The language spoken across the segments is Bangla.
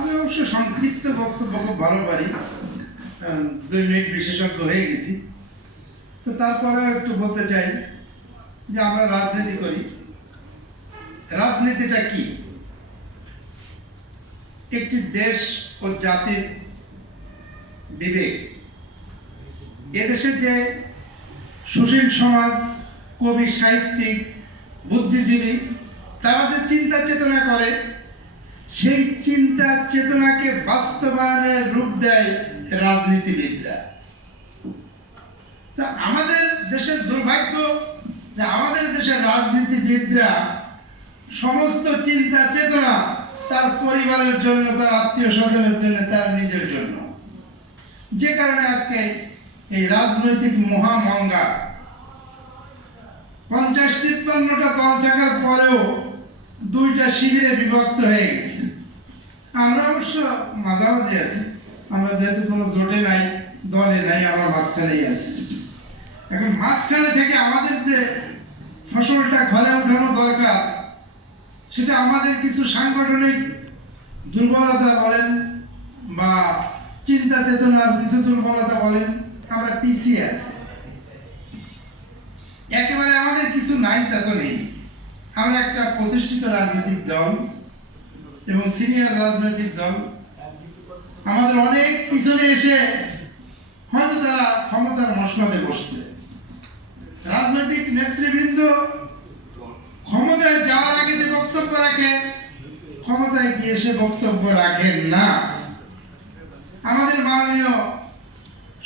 আমি অবশ্য সংক্ষিপ্ত বক্তব্য খুব ভালো পারি, 2 মিনিট বিশেষজ্ঞ হয়ে গেছি। তো তারপরে একটু বলতে চাই যে আমরা রাজনীতি করি। রাজনীতিটা কি? একটি দেশ ও জাতির বিবেক। এদেশে যে সুশীল সমাজ, কবি, সাহিত্যিক, বুদ্ধিজীবী তারা যে চিন্তা চেতনা করে, সেই চিন্তা চেতনাকে বাস্তবায়নের রূপ দেয় রাজনীতিবিদরা। তা আমাদের দেশের দুর্ভাগ্য যে আমাদের দেশের রাজনীতিবিদরা সমস্ত চিন্তা চেতনা তার পরিবারের জন্য, তার আত্মীয় স্বজনের জন্য, তার নিজের জন্য। যে কারণে আজকে এই রাজনৈতিক মহামঙ্গা 50-53টা দল থাকার পরেও 2টা শিবিরে বিভক্ত হয়ে গেছে। আমরা অবশ্য মাঝামাঝি আছি, আমরা যেহেতু কোনো জোটে নাই, দলে নাই, আমরা মাঝখানেই আছি। এখন মাঝখানে থেকে আমাদের যে ফসলটা ঘরে উঠানো দরকার, সেটা আমাদের কিছু সাংগঠনিক দুর্বলতা বলেন বা চিন্তা চেতনার কিছু দুর্বলতা বলেন, আমরা পিছিয়ে আছি। একেবারে আমাদের কিছু নাই তা তো নেই। আমরা একটা প্রতিষ্ঠিত রাজনৈতিক দল এবং সিনিয়র রাজনৈতিক দল। আমাদের অনেক পিছনে এসে হয়তো তারা ক্ষমতার মসনদে বসছে। রাজনৈতিক নেতৃবৃন্দ ক্ষমতায় যাওয়ার আগে যে বক্তব্য রাখে, ক্ষমতায় গিয়ে এসে বক্তব্য রাখেন না। আমাদের মাননীয়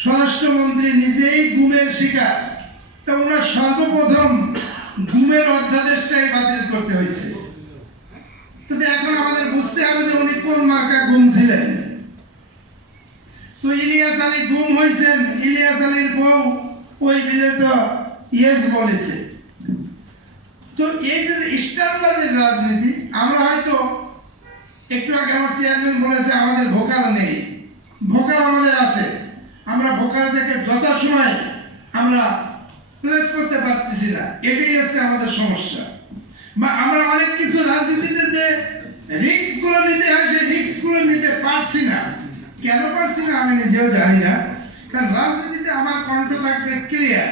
স্বরাষ্ট্রমন্ত্রী নিজেই গুমের শিকার, তা ওনার সর্বপ্রথম গুমের অধ্যাদেশটাই বাতিল করতে হয়েছে। তবে এখন আমাদের বুঝতে হবে যে উনি কোন মার্কা গুম ছিলেন। তো ইলিয়াস আলী গুম হয়েছেন, ইলিয়াস আলীর বউ ওই বিলে তো ইয়েস বলেছে। তো এই যে স্টারবাদের রাজনীতি, আমরা হয়তো একটু আগে আমার চেয়ারম্যান বলেছে আমাদের ভোকাল নেই, ভোকাল আমাদের আছে। আমরা ভোকালটাকে যথাসময় আমরা প্লেস করতে পারতেছি না, এটাই হচ্ছে আমাদের সমস্যা। বা আমরা অনেক কিছু রাজনীতিতে যে রিস্ক গুলো নিতে হয়, সেই রিস্ক গুলো নিতে পারছি না। কেন পারছি না আমি নিজেও জানি না, কারণ রাজনীতিতে আমার কণ্ঠ থাকবে ক্লিয়ার।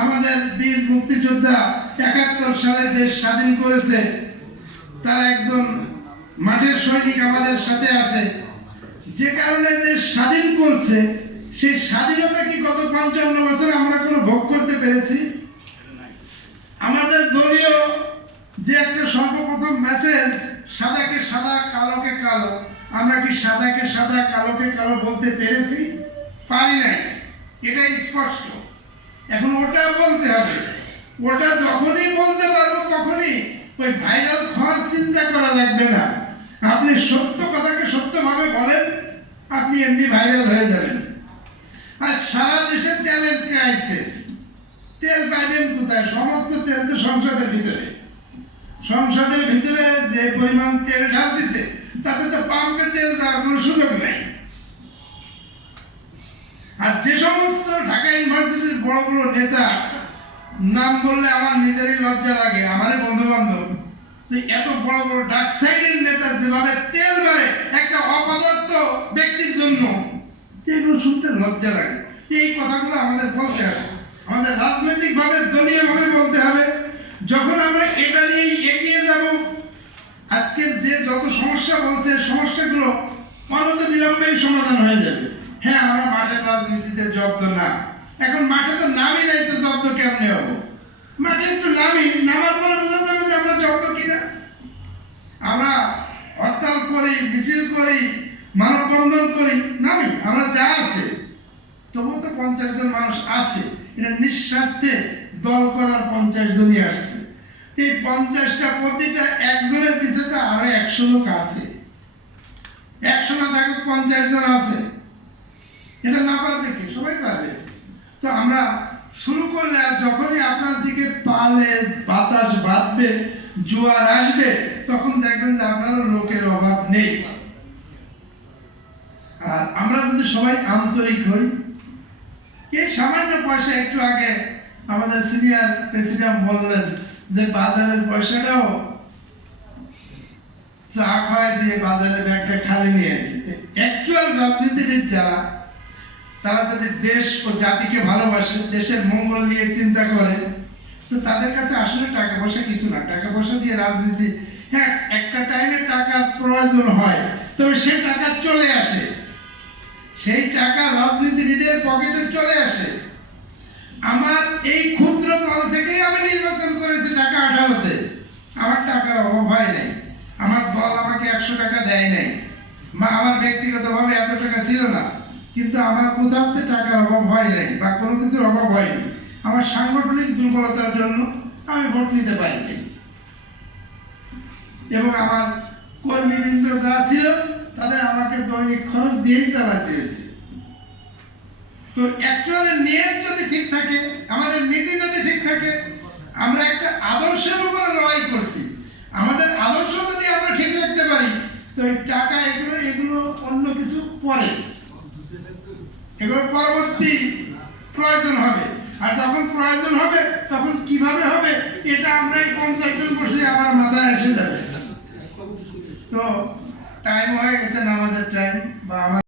আমাদের বীর মুক্তিযোদ্ধা 71 সালে দেশ স্বাধীন করেছে, তার একজন মাঠের সৈনিক আমাদের সাথে আছে। যে কারণে দেশ স্বাধীন করছে, সেই স্বাধীনতা কি গত 55 বছর আমরা কোনো ভোগ করতে পেরেছি? আমাদের দলীয় যে একটা সর্বপ্রথম মেসেজ, সাদাকে সাদা, কালোকে কালো, আমরা কি সাদাকে সাদা, কালোকে কালো বলতে পেরেছি? পারি নাই, এটাই স্পষ্ট। এখন ওটা বলতে হবে। ওটা যখনই বলতে পারবো তখনই ওই ভাইরাল খাওয়ার চিন্তা করা লাগবে না। আপনি সত্য কথাকে সত্যভাবে বলেন, আপনি এমনি ভাইরাল হয়ে যাবেন। আর সারা দেশে তেলের ক্রাইসিস, তেল পাইবেন কোথায়? সমস্ত তেল তো সংসদের ভিতরে। সংসদের ভিতরে যে পরিমাণ তেল ঢালতেছে, তাতে তো পাম্পে তেল যাওয়ার কোনো সুযোগ নেই। আর যে সমস্ত ঢাকা ইউনিভার্সিটির বড় বড় নেতা, নাম বললে আমার নিজেরই লজ্জা লাগে, আমারই বন্ধু বান্ধব, তো এত বড় বড় ডার্ক সাইডের নেতা যেভাবে তেল মারে একটা অপদার্থ ব্যক্তির জন্য, এগুলো শুনতে লজ্জা লাগে। এই কথাগুলো আমাদের বলতে হবে, আমাদের রাজনৈতিক ভাবে, দলীয় ভাবে বলতে হবে। যখন আমরা এটা নিয়ে এগিয়ে যাব, আজকের যে যত সমস্যা বলছে, সমস্যাগুলো অনন্ত বিলম্বেই সমাধান হয়ে যাবে। হ্যাঁ, আমরা মাঠের রাজনীতিতে জব্দ না। এখন মাঠে তো নামই নাই, তো জব্দ কেমনে হবো? মাঠে একটু নামি, নামার পরে বোঝা যাবে যে আমরা জব্দ কিনা। আমরা হরতাল করি, মিছিল করি, মানববন্ধন করি, নামি, আমরা যা আছে। তবুও তো 50 জন মানুষ আছে, এটা নিঃস্বার্থে দল করার 50 জনই আসছে। এই 50টা প্রতিটা একজনের পিছনে তো আরো 100 লোক আছে। 100 না থাকে 50 জন আছে। এটা না পারবে কি? সবাই পারবে। তো আমরা শুরু করলে, আর যখনই আপনার দিকে পালে বাতাস বাঁধবে, জোয়ার আসবে, তখন দেখবেন যে আপনার লোকের অভাব নেই। আর আমরা যদি সবাই আন্তরিক হই, এই সামান্য পয়সা, একটু আগে আমাদের সিনিয়র প্রেসিডেন্ট বললেন যে বাজারের পয়সাটাও চা খাওয়ায় দিয়ে বাজারের ব্যাগটা খালি এখানে নিয়ে এসেছি। অ্যাকচুয়াল রাজনীতিবিদ যারা, তারা যদি দেশ ও জাতিকে ভালোবাসে, দেশের মঙ্গল নিয়ে চিন্তা করে, তো তাদের কাছে আসলে টাকা পয়সা কিছু না। টাকা পয়সা দিয়ে রাজনীতি, হ্যাঁ একটা টাইমে টাকার প্রয়োজন হয়, তবে সে টাকা চলে আসে, সেই টাকা রাজনীতিবিদের পকেটে চলে আসে। আমার এই ক্ষুদ্র দল থেকেই আমি নির্বাচন করেছি ঢাকা 18-তে। আমার টাকার অভাব হয় নাই, আমার দল আমাকে 100 টাকা দেয় নাই, বা আমার ব্যক্তিগতভাবে এত টাকা ছিল না, কিন্তু আমার কোথাও টাকার অভাব হয় নাই বা কোনো কিছুর অভাব হয়নি। আমার সাংগঠনিক দুর্বলতার জন্য আমি ভোট নিতে পারিনি, এবং আমার কর্মীবৃন্দ যা ছিল তাদের আমাকে দৈনিক খরচ দিয়েই চালাতে হয়েছে। তো অ্যাকচুয়ালি নিয়ত যদি ঠিক থাকে, আমাদের নীতি যদি ঠিক থাকে, আমরা একটা আদর্শের উপরে লড়াই করছি, আমাদের আদর্শ যদি আমরা ঠিক রাখতে পারি, তো এই টাকা এগুলো অন্য কিছু পরে, এগুলো পরবর্তী প্রয়োজন হবে। আর যখন প্রয়োজন হবে তখন কিভাবে হবে, এটা আমরা এই 50 জন বসলে আমার মাথায় এসে যাবে। তো টাইম হয়ে গেছে, নামাজের টাইম, বা আমার